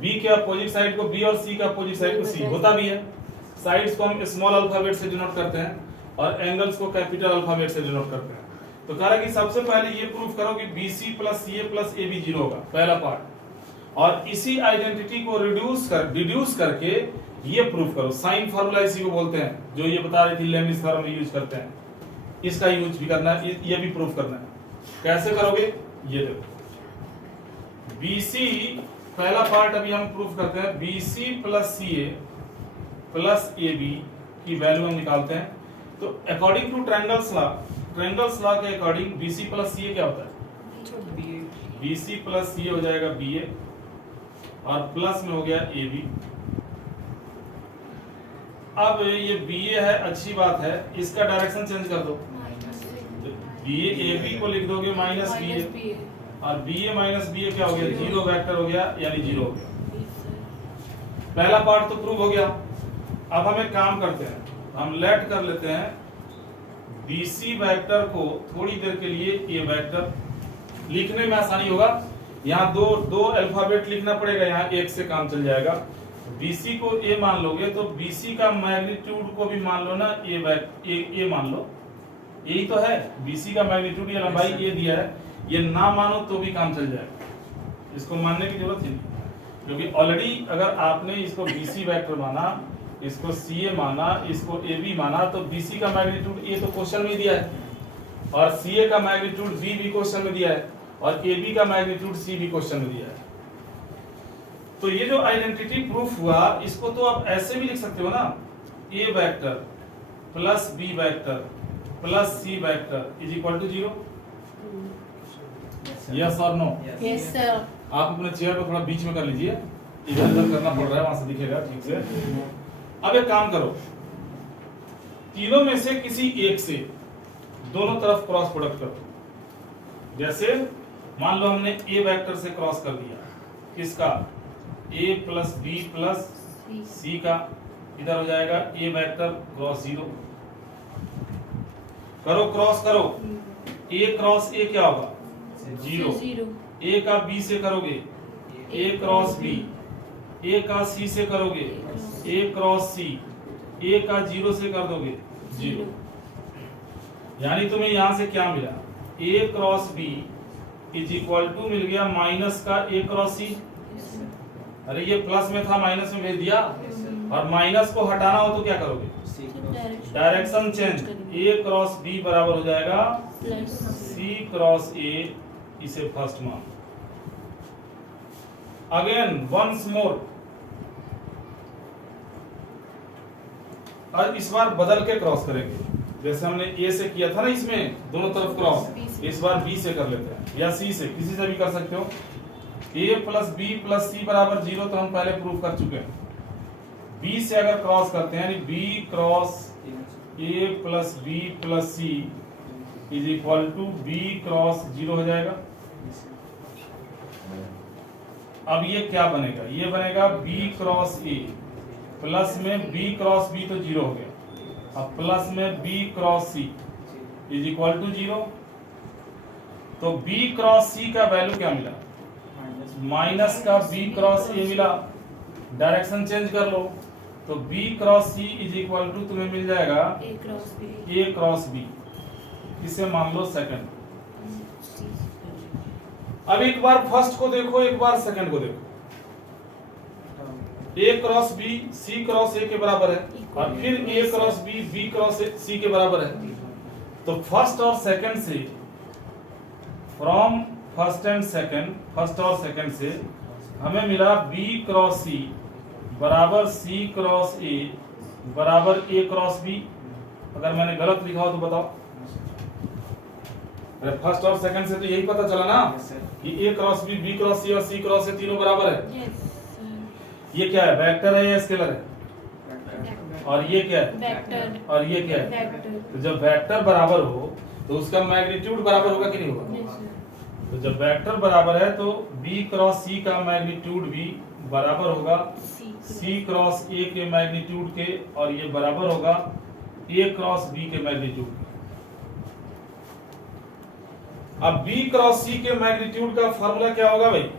B के opposite side को B और सी का अपोजिट साइड को सी होता भी है। साइड्स को हम स्मॉल अल्फाबेट से डिनोट करते हैं और एंगल्स को कैपिटल अल्फाबेट से डिनोट करते हैं। तो कह रहा है कि सबसे पहले ये प्रूफ करो कि BC plus CA plus AB 0 होगा, पहला पार्ट। और इसी आइडेंटिटी को डिड्यूस करके ये प्रूफ करो। साइन फार्मूला इसी को बोलते हैं, जो ये बता रही थी लेमिस थ्योरम में यूज करते हैं, इसका यूज भी करना है, ये भी प्रूफ करना है। कैसे करोगे ये देखो। BC पहला पार्ट अभी हम प्रूफ करते हैं, BC plus CA plus AB की वैल्यू हम निकालते हैं। तो अकॉर्डिंग टू ट्रायंगल्स लॉ के अकॉर्डिंग BC प्लस CA क्या होता है? BC प्लस CA हो जाएगा BA और प्लस में हो गया AB। अब ये BA है, अच्छी बात है, इसका डायरेक्शन चेंज कर दो। BA AB को लिख दोगे माइनस BA और BA माइनस BA क्या हो गया? जीरो वेक्टर हो गया, यानी जीरो हो गया। पहला पार्ट तो प्रूव हो गया। अब हम एक काम करते हैं, हम लेट कर लेते हैं BC वेक्टर को थोड़ी देर के लिए ये वेक्टर लिखने में आसानी होगा। यहाँ दो अल्फाबेट लिखना पड़ेगा, यहाँ एक से काम चल जाएगा। BC को A मान लोगे तो BC का मैग्नीट्यूड को भी मान लो ना, A मान लो, यही तो है। BC का मैग्नीट्यूड या लंबाई A दिया है, ये ना मानो तो भी काम चल जाएगा, इसको मानने की जरूरत ही नहीं। क्योंकि ऑलरेडी अगर आपने इसको BC वेक्टर माना, इसको CA माना, इसको AB माना, तो BC का मैग्नीट्यूड A तो क्वेश्चन में दिया है और CA का मैग्नीट्यूड B भी क्वेश्चन में दिया है और AB का मैग्नीट्यूड C भी क्वेश्चन में दिया है। तो ये जो आइडेंटिटी प्रूफ हुआ, इसको तो आप ऐसे भी लिख सकते हो ना, A vector plus B vector plus C vector is equal to 0। Yes और नो? Yes sir. आप अपने चेयर को थोड़ा बीच में कर लीजिए, इधर उधर करना पड़ रहा है, वहां से दिखेगा ठीक से। अब एक काम करो, तीनों में से किसी एक से दोनों तरफ क्रॉस प्रोडक्ट करो। जैसे मान लो हमने A वेक्टर से क्रॉस कर दिया, किसका? A plus B plus C का, इधर हो जाएगा A वेक्टर क्रॉस 0। करो क्रॉस करो, A क्रॉस A क्या होगा? 0। A का B से करोगे A क्रॉस B, A का C से करोगे A क्रॉस C, A का 0 से कर दोगे 0। यानी तुम्हें यहां से क्या मिला? A cross B is equal to मिल गया माइनस का A क्रॉस C। अरे ये प्लस में था, माइनस में भेज दिया, और माइनस को हटाना हो तो क्या करोगे? Direction change. A cross B बराबर हो जाएगा C क्रॉस A, इसे फर्स्ट मान। अगेन वंस मोर, और इस बार बदल के क्रॉस करेंगे। जैसे हमने A से किया था ना, इसमें दोनों तरफ क्रॉस, इस बार B से कर लेते हैं, या C से, किसी से भी कर सकते हो। A plus B plus C बराबर 0 तो हम पहले प्रूव कर चुके हैं। B से अगर क्रॉस करते हैं, यानी B cross A plus B plus C is equal to B cross 0 हो जाएगा। अब ये क्या बनेगा? ये बनेगा B क्रॉस A प्लस में B क्रॉस B तो 0 हो गया, अब प्लस में B cross C is equal to 0। तो B क्रॉस C का वैल्यू क्या मिला? माइनस का B क्रॉस A मिला। डायरेक्शन चेंज कर लो, तो B cross C is equal to तुम्हें मिल जाएगा A क्रॉस B। इसे मान लो सेकंड। अब एक बार फर्स्ट को देखो, एक बार सेकंड को देखो। A cross B C cross A के बराबर है, और फिर A cross B B cross C के बराबर है। तो फर्स्ट और सेकंड से, from first and second, first और सेकंड से हमें मिला B क्रॉस C बराबर C क्रॉस A बराबर A क्रॉस B। अगर मैंने गलत लिखा हो तो बताओ। फर्स्ट और सेकंड से तो यही पता चला ना कि A cross B B cross C और C क्रॉस A तीनों बराबर है। ये क्या है? वेक्टर है या स्केलर है? और ये क्या है? वेक्टर। और ये क्या है? तो जब वेक्टर बराबर हो तो उसका मैग्नीट्यूड बराबर होगा कि नहीं होगा? तो जब वेक्टर बराबर है तो B क्रॉस C का मैग्नीट्यूड भी बराबर होगा C क्रॉस A के मैग्नीट्यूड के, और ये बराबर होगा A क्रॉस B के मैग्नीट्यूड के। अब B क्रॉस C के मैग्नीट्यूड का फार्मूला क्या होगा भाई?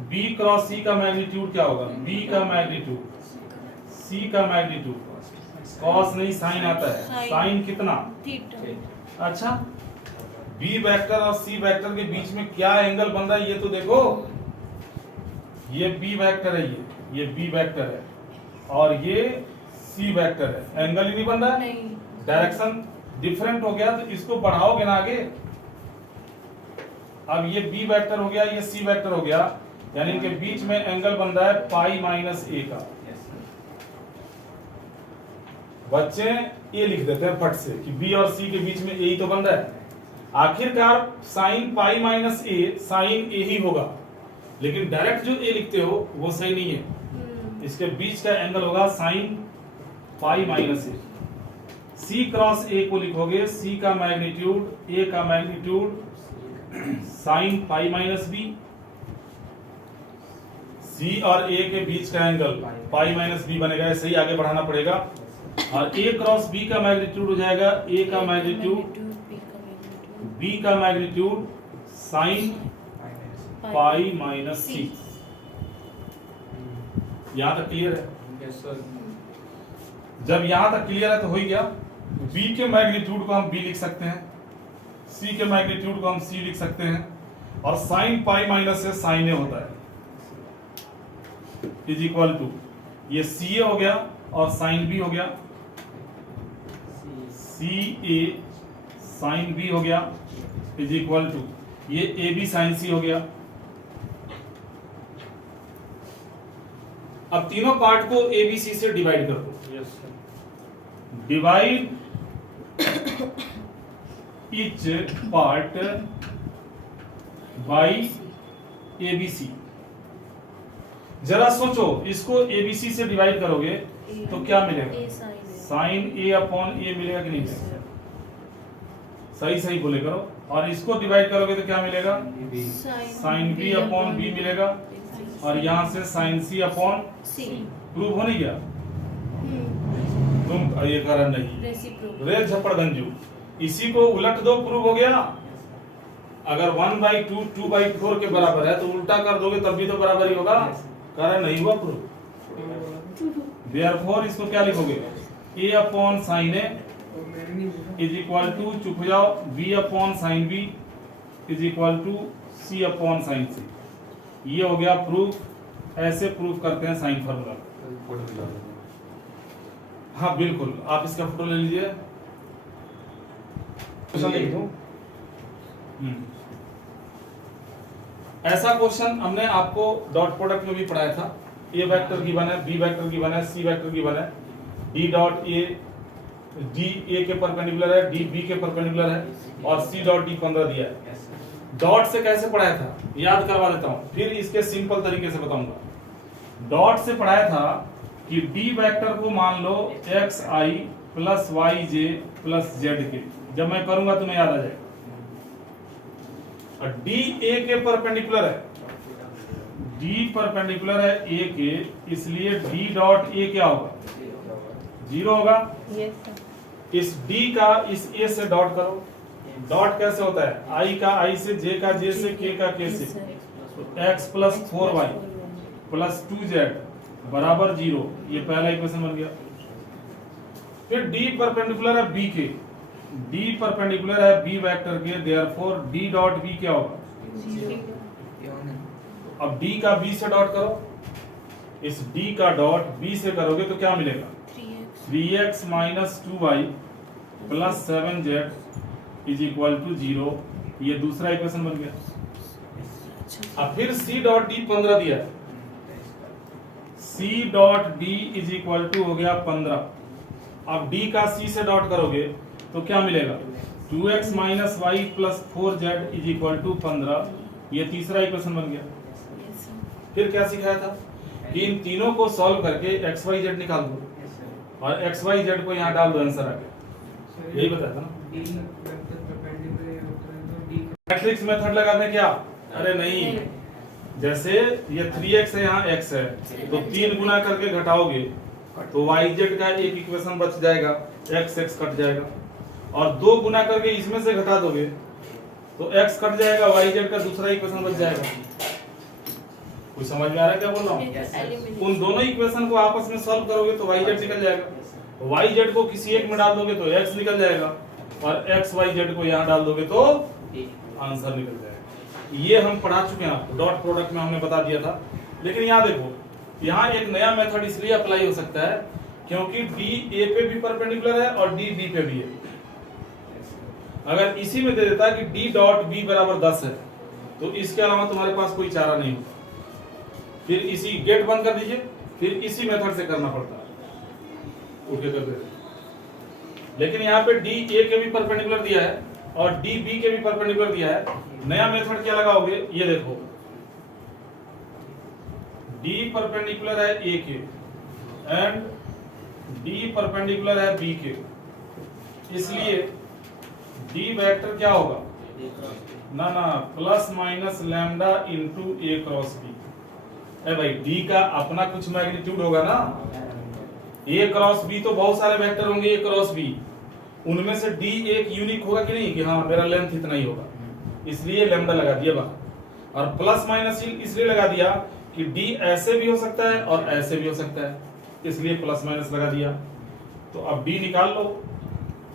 बी क्रॉस सी का मैग्नीट्यूड क्या होगा? बी का मैग्नीट्यूड सी का मैग्नीट्यूड कॉस नहीं साइन आता है, साइन कितना? थीटा। अच्छा, बी वेक्टर और सी वेक्टर के बीच में क्या एंगल बन रहा है ये तो देखो। ये बी वेक्टर है, ये बी वेक्टर है और ये सी वेक्टर है, एंगल ही नहीं बन रहा है, नहीं, डायरेक्शन डिफरेंट हो गया, तो इसको बढ़ाओगे ना आगे। अब ये बी वेक्टर हो गया, ये सी वेक्टर हो गया, यानी इनके बीच में एंगल बन रहा है पाई माइनस ए का। बच्चे ए लिख देते हैं फट से कि बी और सी के बीच में ए ही तो बन रहा है। आखिरकार साइन पाई माइनस ए साइन ए ही होगा, लेकिन डायरेक्ट जो ए लिखते हो वो सही नहीं है। इसके बीच का एंगल होगा sine pi minus A. C cross A को लिखोगे, सी का मैग्नीट्यूड ए का magnitude sine pi minus B. C और ए के बीच का एंगल पाई माइनस बी बनेगा, ऐसे ही आगे बढ़ाना पड़ेगा। और ए क्रॉस बी का मैग्नीट्यूड हो जाएगा ए का मैग्नीट्यूड बी का मैग्नीट्यूड साइन पाई माइनस सी। यहां तक क्लियर है? जब यहां तक क्लियर है तो हो ही गया। b के मैग्नीट्यूड को हम b लिख सकते हैं, c के मैग्नीट्यूड को हम c लिख सकते हैं, और साइन पाई माइनस से साइन ए होता है इज इक्वल टू ये सी ए हो गया और साइन बी हो गया, सी ए साइन बी हो गया इज इक्वल टू ये ए बी साइन सी हो गया। अब तीनों पार्ट को ए बी सी से डिवाइड कर दो। Divide each part by ABC। जरा सोचो, इसको ABC से डिवाइड करोगे तो क्या मिलेगा? साइन ए अपॉन ए मिलेगा कि नहीं मिलेगा? सही सही बोले करो। और इसको डिवाइड करोगे तो क्या मिलेगा? साइन बी अपॉन बी मिलेगा, और यहां से साइन सी अपॉन सी। प्रूव हो नहीं गया? तुम ये कारण नहीं, रे झपड़ गंजू, इसी को उलट दो, प्रूव हो गया। अगर 1/2 2/4 के बराबर है तो उल्टा कर दोगे तब भी तो बराबर ही होगा, कारण नहीं हुआ प्रूव। देयरफॉर इसको क्या लिखोगे? a upon sine A is equal to, चुप हो जाओ, b upon sine B is equal to c upon sine C. ये हो गया प्रूफ। ऐसे प्रूफ करते हैं साइन फार्मूला। हाँ बिल्कुल, आप इसका फोटो ले लीजिए। ऐसा क्वेश्चन हमने आपको डॉट प्रोडक्ट में भी पढ़ाया था। ए वेक्टर गिवन है, बी वेक्टर गिवन है, सी वेक्टर गिवन है, D dot A D A के परपेंडिकुलर है, डी बी के परपेंडिकुलर है, और सी डॉट डी 15 दिया है। डॉट से कैसे पढ़ाया था याद करवा देता हूं, फिर इसके सिंपल तरीके से बताऊंगा। डॉट से पढ़ाया था कि डी वेक्टर को मान लो एक्स आई प्लस वाई जे प्लस जेड के, जब मैं करूंगा तुम्हें याद आ जाएगा। और डी ए के परपेंडिकुलर है, डी परपेंडिकुलर है ए के, इसलिए डी डॉट ए क्या होगा? 0 होगा। इस डी का इस ए से डॉट करो। डॉट कैसे होता है? आई का आई से, जे का जे से, के का के से, x plus 4y plus 2z बराबर 0। ये पहला इक्वेशन बन गया। फिर डी परपेंडिकुलर है बी के, डी परपेंडिकुलर है बी वेक्टर के, देयरफॉर डी डॉट बी क्या होगा? अब डी का बी से डॉट करो, इस डी का डॉट बी से करोगे तो क्या मिलेगा? 3x minus 2y plus 7z is equal to 0। ये दूसरा इक्वेशन बन गया। अब फिर c डॉट डी 15 दिया, c dot D is equal to हो गया 15। अब d का c से डॉट करोगे तो क्या मिलेगा? 2x minus Y plus 4z is equal to 15। ये तीसरा इक्वेशन बन गया। फिर क्या सिखाया था कि इन तीनों को सॉल्व करके x y z निकाल दो, और x y z को यहाँ डाल दो, आंसर आ गया। यही बताया था ना। मैट्रिक्स मेथड लगाते हैं क्या? अरे नहीं, जैसे ये 3x है, यहाँ x है, तो 3 गुना करके घटाओगे तो yz का एक इक्वेशन बच जाएगा, x कट जाएगा, और 2 गुना करके इसमें से घटा दोगे तो x कट जाएगा, yz का दूसरा इक्वेशन बच जाएगा। कोई समझ में आ रहा है क्या बोल रहा हूँ? उन दोनों इक्वेशन को आपस में सॉल्व करोगे तो वाई जेड निकल जाएगा, वाई जेड को किसी एक में डाल दोगे तो एक्स निकल जाएगा, और एक्स वाई जेड को यहाँ डाल दोगे तो आंसर निकल जाएगा। ये हम पढ़ा चुके हैं आपको, डॉट प्रोडक्ट में हमने बता दिया था। लेकिन यहाँ देखो, यहाँ एक नया मेथड इसलिए अप्लाई हो सकता है क्योंकि डी ए पे भी परपेंडिकुलर है और डी बी पे भी है। अगर इसी में दे देता कि डी डॉट बी बराबर 10 है तो इसके अलावा तुम्हारे पास कोई चारा नहीं होता, फिर इसी गेट बंद कर दीजिए, फिर इसी मेथड से करना पड़ता है, उठ के कर देते। लेकिन यहाँ पे डी ए के भी परपेंडिकुलर दिया है और डी बी के भी परपेंडिकुलर दिया है। नया मेथड क्या लगाओगे, ये देखो, डी परपेंडिकुलर है ए के एंड डी परपेंडिकुलर है बी के, इसलिए डी वेक्टर क्या होगा, ना ना plus minus lambda into A cross B. अरे भाई डी का अपना कुछ मैग्नीट्यूड होगा ना, ए क्रॉस बी तो बहुत सारे वेक्टर होंगे ए क्रॉस बी, उनमें से डी एक यूनिक होगा कि नहीं, कि हाँ मेरा लेंथ इतना ही होगा, इसलिए लैम्डा लगा दिया बाहर। और प्लस माइनस इसलिए लगा दिया कि डी ऐसे भी हो सकता है और ऐसे भी हो सकता है, इसलिए प्लस माइनस लगा दिया। तो अब डी निकाल लो,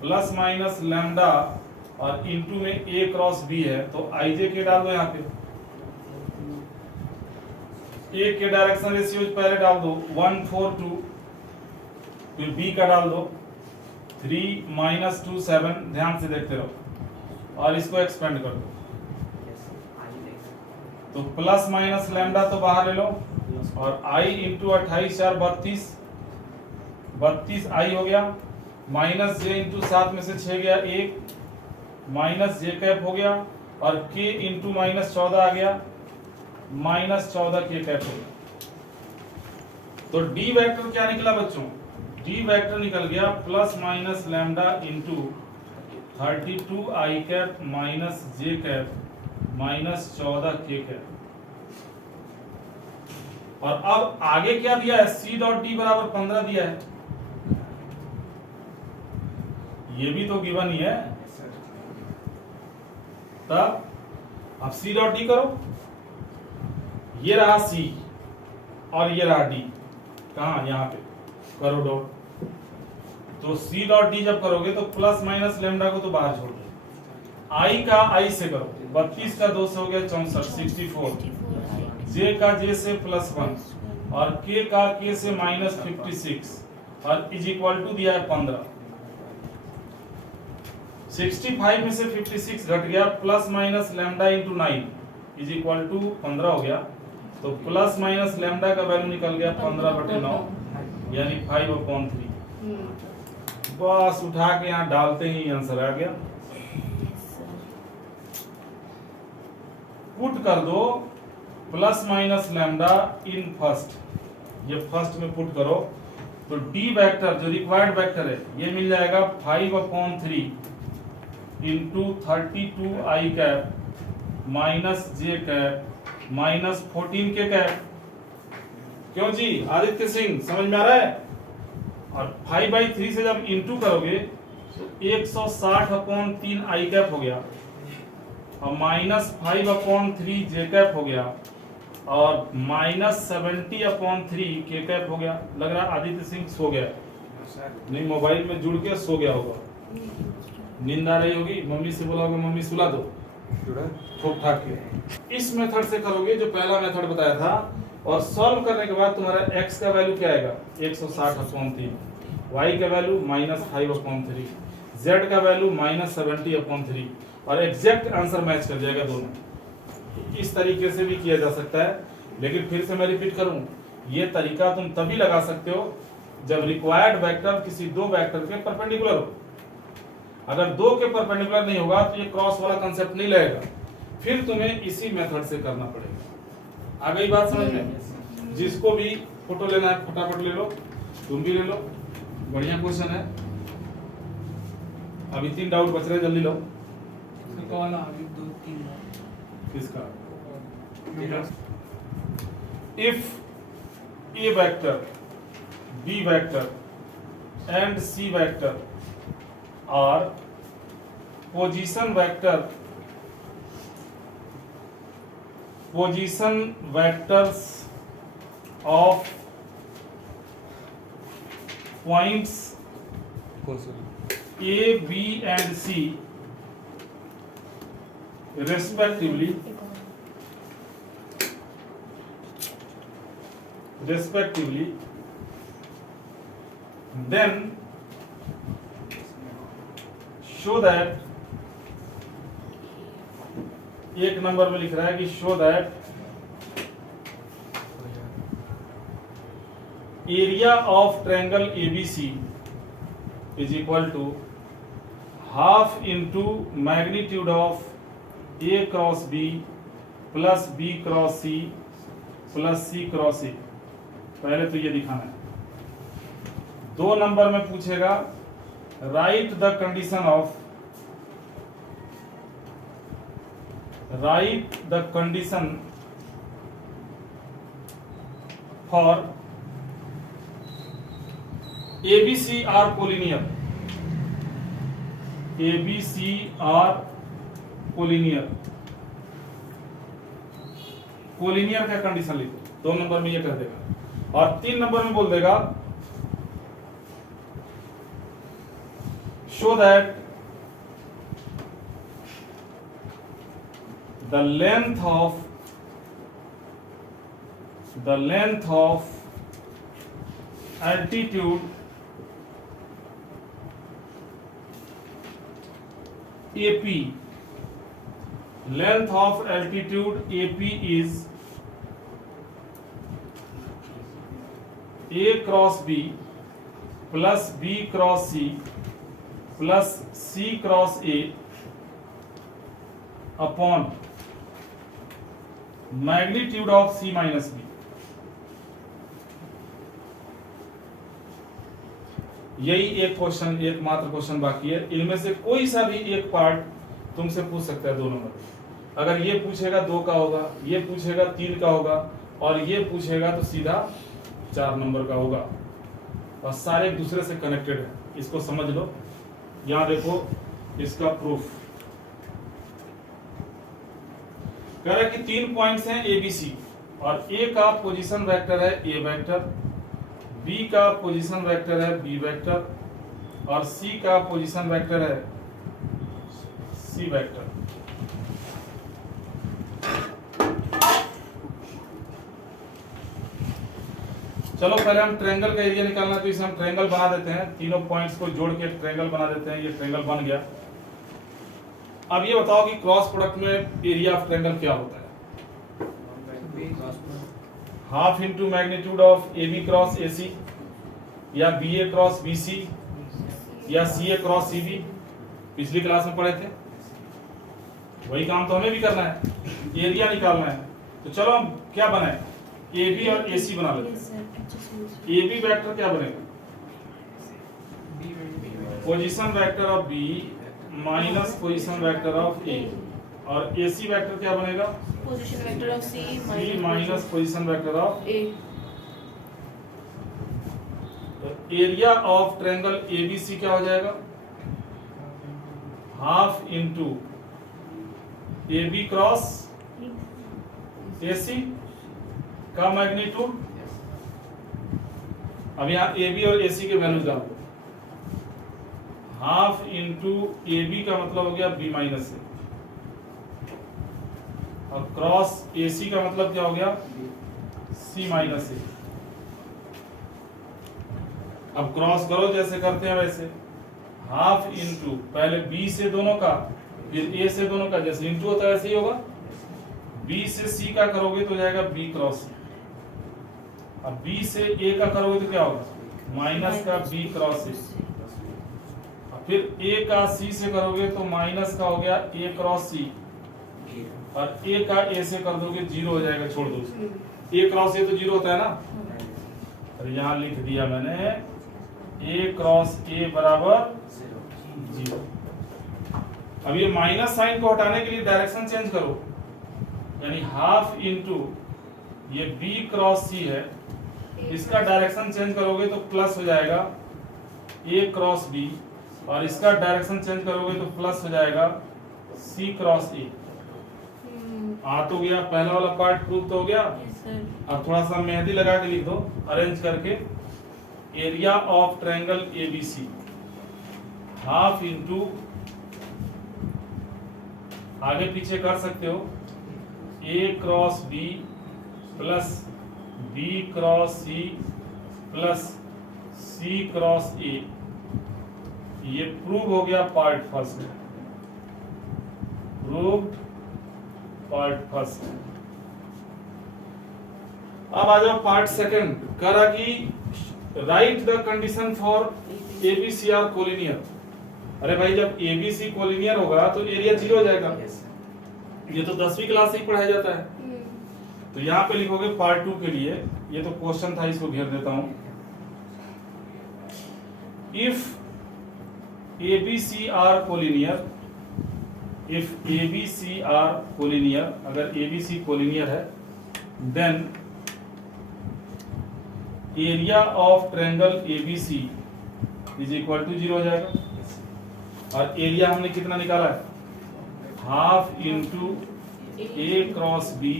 प्लस माइनस लैम्डा और इंटू में ए क्रॉस बी है तो आई जे के डाल दो यहाँ पे, ए के डायरेक्शन रेशियो पहले डाल दो 1 4 2, फिर बी का डाल दो 3 -2 7, ध्यान से देखते रहो और इसको एक्सपेंड कर दो। तो प्लस माइनस लैम्डा तो बाहर ले लो और आई इंटू 28 4 32, 32 आई हो गया, माइनस जे इंटू 7 में से 6 गया 1, माइनस जे कैप हो गया, और के इंटू माइनस 14 आ गया, माइनस 14 के कैप हो गया। तो डी वेक्टर क्या निकला बच्चों, डी वेक्टर निकल गया प्लस माइनस लैम्डा इंटू 32 आई कैप माइनस जे कैप माइनस 14 के कैप। और अब आगे क्या दिया है, सी डॉट डी बराबर 15 दिया है, ये भी तो गिवन ही है। तब अब सी डॉट डी करो, ये रहा सी और ये रहा डी, कहां, यहां पे करो डॉट। तो सी डॉट डी जब करोगे तो प्लस माइनस लैम्डा को तो बाहर छोड़ दो, आई का आई से करो, 32 का 2 से हो गया 64 64, जे का जे से +1 और के का के से -56 और इज इक्वल टू दिया है 15। 65 में से 56 घट गया, plus minus lambda into 9 is equal to 15 हो गया। तो प्लस माइनस लैम्डा का वैल्यू निकल गया 15/9 यानी 5/3। बस उठा के यहाँ डालते ही आंसर आ गया। पुट कर दो plus minus lambda in first, ये फर्स्ट में पुट करो तो डी वेक्टर जो रिक्वायर्ड वेक्टर है ये मिल जाएगा 5/3 इंटू 32 आई कैप माइनस जे कैप माइनस 14 के कैप। क्यों जी आदित्य सिंह, समझ में आ रहा है? और 5/3 से जब इंटू करोगे तो 160/3 आई कैप हो गया और -5/3 जे कैप हो गया और -70/3 के कैप हो गया। लग रहा है आदित्य सिंह सो गया, नहीं मोबाइल में जुड़ के सो गया होगा, नींद आ रही होगी, मम्मी से बोला होगा मम्मी सुला दो, ठोक ठाक के। इस मेथड से करोगे जो पहला मेथड बताया था, और सॉल्व करने के बाद तुम्हारा x का वैल्यू क्या आएगा 160/3, y का वैल्यू -5/3, z का वैल्यू -70/3 और एग्जैक्ट आंसर मैच कर जाएगा दोनों। इस तरीके से भी किया जा सकता है, लेकिन फिर से मैं रिपीट करूं, ये तरीका तुम तभी लगा सकते हो जब रिक्वायर्ड वेक्टर किसी दो वेक्टर के परपेंडिकुलर हो। अगर दो के परपेंडिकुलर नहीं होगा तो ये क्रॉस वाला कंसेप्ट नहीं लगेगा, फिर तुम्हें इसी मेथड से करना पड़ेगा। आ गई बात समझ में? जिसको भी फोटो लेना है फटाफट ले लो, तुम भी ले लो, बढ़िया क्वेश्चन है। अभी 3 डाउट बच रहे, जल्दी लो। अभी 2-3 किसका? If A vector B vector and C vector are position vector position vectors of points कौन सा? A, B and C respectively then show that, एक नंबर में लिख रहा है कि show that area of triangle ABC is equal to half into magnitude of A cross B plus B cross C plus C cross A। पहले तो ये दिखाना है। 2 नंबर में पूछेगा write the condition for ABC are collinear. ABC are collinear का condition लिखो। 2 number में ये कर देगा और 3 नंबर में बोल देगा show that the length of altitude AP, length of altitude AP is A cross B plus B cross C plus C cross A upon magnitude of C minus B। यही एक क्वेश्चन, एकमात्र question बाकी है। इनमें से कोई सा भी एक पार्ट तुमसे पूछ सकता है 2 नंबर। अगर ये पूछेगा 2 का होगा, ये पूछेगा 3 का होगा और ये पूछेगा तो सीधा 4 नंबर का होगा और सारे एक दूसरे से कनेक्टेड है। इसको समझ लो। यहां देखो इसका प्रूफ कह रहा है कि 3 पॉइंट्स हैं ABC और A का पोजीशन वेक्टर है A वेक्टर, B का पोजीशन वेक्टर है B वेक्टर और C का पोजीशन वेक्टर है C वेक्टर। चलो पहले हम ट्रायंगल का एरिया निकालना है, तो इसे हम ट्रायंगल बना देते हैं। तीनों पॉइंट्स को जोड़ के ट्रायंगल बना देते हैं। ये ट्रायंगल बन गया। अब ये बताओ कि क्रॉस प्रोडक्ट में एरिया ऑफ ट्रायंगल क्या होता है? Half into magnitude of A B cross A C या B A cross B C या C A cross C B. पिछली क्लास में पढ़े थे, वही काम तो हमें भी करना है, एरिया निकालना है। तो चलो हम क्या बनाए, ए बी और ए सी बना लेते हैं। ए बी वेक्टर क्या बनेगा? Position vector of B minus position vector of A और ए सी वेक्टर क्या बनेगा? Position vector of C minus position vector of A. तो एरिया ऑफ ट्रायंगल एबीसी क्या हो जाएगा? Half into A B cross A C का magnitude. अब यहाँ ए बी और ए सी के वैल्यूज डालो। हाफ इंटू ए बी का मतलब हो गया बी माइनस ए और क्रॉस ए सी का मतलब क्या हो गया? सी माइनस ए। अब क्रॉस करो जैसे करते हैं वैसे। हाफ इंटू पहले बी से दोनों का, फिर ए से दोनों का, जैसे इंटू होता है ऐसे ही होगा। बी से सी का करोगे तो जाएगा बी क्रॉस। अब बी से ए का करोगे तो क्या होगा? माइनस का बी क्रॉस ए। फिर ए का सी से करोगे तो माइनस का हो गया ए क्रॉस सी और ए का ए से कर दोगे 0 हो जाएगा, छोड़ दो। ए क्रॉस ए तो 0 होता है ना, तो यहां लिख दिया मैंने ए क्रॉस ए बराबर 0। अब ये माइनस साइन को हटाने के लिए डायरेक्शन चेंज करो, यानी हाफ इंटू ये बी क्रॉस सी है, इसका डायरेक्शन चेंज करोगे तो प्लस हो जाएगा ए क्रॉस बी और इसका डायरेक्शन चेंज करोगे तो प्लस हो जाएगा सी क्रॉस ए। आ तो गया, पहला वाला पार्ट प्रूव तो हो गया। अब थोड़ा सा मेहंदी लगा के लिख दो अरेंज करके। Area of triangle ABC half into, आगे पीछे कर सकते हो, A cross B plus B cross C plus C cross A. ये प्रूव हो गया part first, proved part first. अब आ जाओ पार्ट सेकंड। करा कि write the condition for ABC are collinear. अरे भाई जब एबीसी कोलिनियर होगा तो एरिया 0 हो जाएगा। ये तो 10वीं क्लास से ही पढ़ाया जाता है। तो यहाँ पे लिखोगे पार्ट 2 के लिए, ये तो क्वेश्चन था, इसको घेर देता हूं। If ABC are collinear, if ABC are collinear, अगर एबीसी कोलिनियर है, then area of triangle ABC is equal to 0 हो जाएगा। और एरिया हमने कितना निकाला है, half into A cross B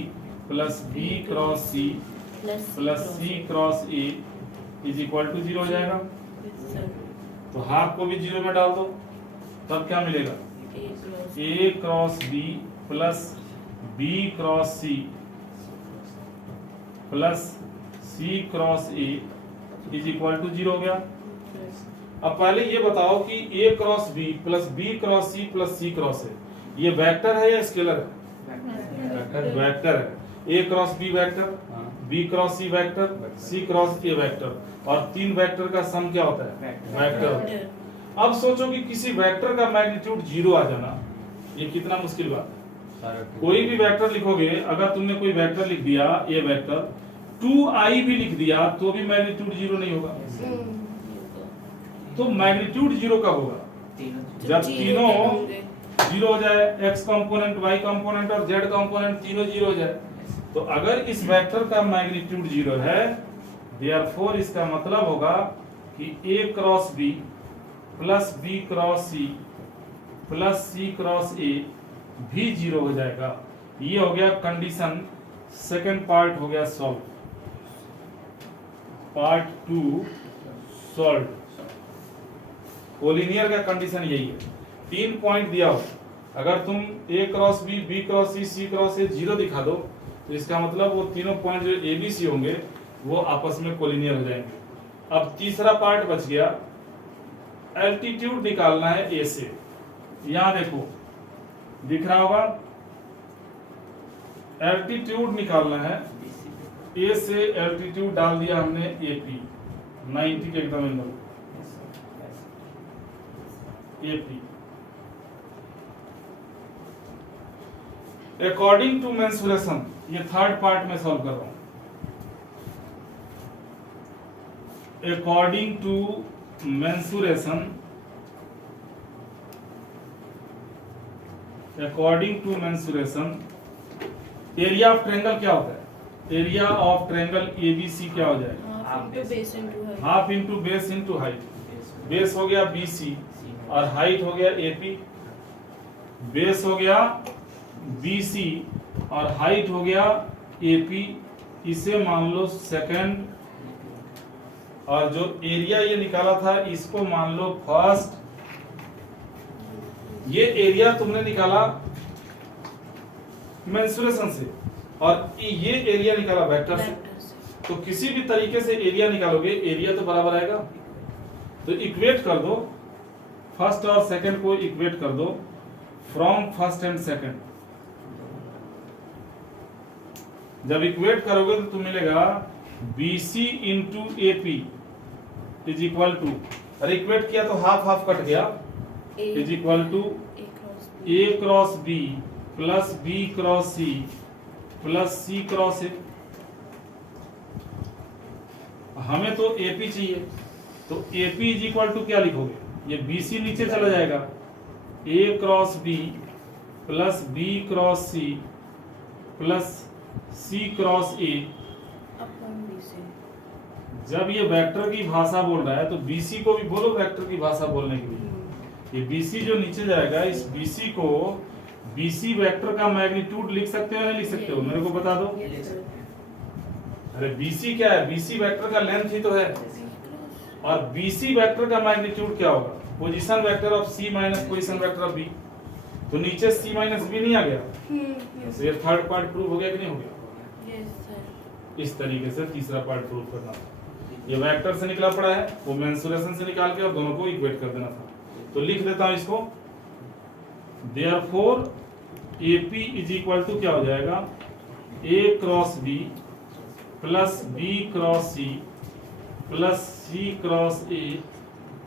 plus B cross C plus C cross A is equal to 0 हो जाएगा। तो हाफ को भी 0 में डाल दो, तब क्या मिलेगा, A cross B plus B cross C plus C cross A is equal to 0 हो गया। अब पहले ये बताओ कि A cross B plus B cross C plus C cross A ये वेक्टर है या स्केलर है? वेक्टर है। A cross B vector, B cross C vector, C cross A vector, और 3 वेक्टर का सम क्या होता है, वेक्टर। अब सोचो कि किसी वेक्टर का मैग्नीट्यूड 0 आ जाना, ये कितना मुश्किल बात है। कोई भी वेक्टर लिखोगे, अगर तुमने कोई वेक्टर लिख दिया ए वेक्टर, 2i भी लिख दिया तो भी मैग्नीट्यूड 0 नहीं होगा। तो मैग्नीट्यूड 0 कब होगा, जब तीनों 0 हो जाए, x कंपोनेंट, y कंपोनेंट और z कंपोनेंट तीनों 0 हो जाए। तो अगर इस वेक्टर का मैग्नीट्यूड 0 है, देयरफॉर इसका मतलब होगा कि a cross b plus b cross c plus c cross a भी 0 हो जाएगा। ये हो गया कंडीशन, सेकंड पार्ट हो गया सॉल्व। Part 2 solve. कोलिनियर का कंडीशन यही है। 3 पॉइंट दिया हो, अगर तुम a cross b, b cross c, c cross a 0 दिखा दो, तो इसका मतलब वो तीनों पॉइंट जो ए बी सी होंगे वो आपस में कोलिनियर हो जाएंगे। अब तीसरा पार्ट बच गया, एल्टीट्यूड निकालना है ए से। यहां देखो दिख रहा होगा, एल्टीट्यूड निकालना है ए से। एल्टीट्यूड डाल दिया हमने एपी, 90 के एकदम angle AP. According to mensuration, ये थर्ड पार्ट में सॉल्व कर रहा हूं। According to mensuration, according to mensuration, area of triangle क्या होता है, एरिया ऑफ ट्रायंगल एबीसी क्या हो जाएगा, half into base into height. Base हो गया बीसी और हाइट हो गया एपी। बेस हो गया बीसी और हाइट हो गया एपी, इसे मान लो सेकंड, और जो एरिया ये निकाला था इसको मान लो फर्स्ट। ये एरिया तुमने निकाला मेंसुरेशन से, और ये एरिया निकाला वेक्टर से। तो किसी भी तरीके से एरिया निकालोगे, एरिया तो बराबर आएगा। तो इक्वेट कर दो, फर्स्ट और सेकंड को इक्वेट कर दो, फ्रॉम फर्स्ट एंड सेकंड। जब इक्वेट करोगे तो तुम्हें मिलेगा BC into AP is equal to, अरे इक्वेट किया तो हाफ हाफ कट गया, is equal to A cross B plus B cross C plus C cross A। हमें तो AP चाहिए, तो AP इज इक्वल टू क्या लिखोगे, ये BC नीचे चला जाएगा, A cross B plus B cross C plus C cross A। जब ये वेक्टर की भाषा बोल रहा है तो BC को भी बोलो वेक्टर की भाषा बोलने के लिए। ये BC जो नीचे जाएगा, इस BC को BC वेक्टर का मैग्नीट्यूड लिख सकते हो या नहीं लिख सकते हो, मेरे को बता दो। अरे BC क्या है, BC वेक्टर का लेंथ ही तो है, और BC वेक्टर का मैग्नीट्यूड क्या होगा, position vector of C minus position vector of B। तो नीचे C माइनस B नहीं आ गया, तो ये थर्ड पार्ट प्रूव हो गया कि नहीं हो गया। इस तरीके से तीसरा पार्ट प्रूव करना था। ये वेक्टर से निकला पड़ा है, वो मेंसुरेशन से निकाल के और दोनों को इक्वेट कर देना था। तो लिख देता हूं इसको, therefore AP is equal to क्या हो जाएगा, A cross B plus B cross C plus C cross A,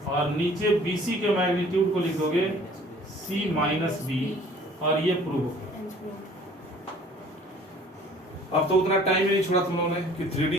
और नीचे BC के मैग्नीट्यूड को लिख दोगे C माइनस B, और ये प्रूव हो गया। अब तो उतना टाइम ही नहीं छोड़ा तुम लोगों ने कि 3D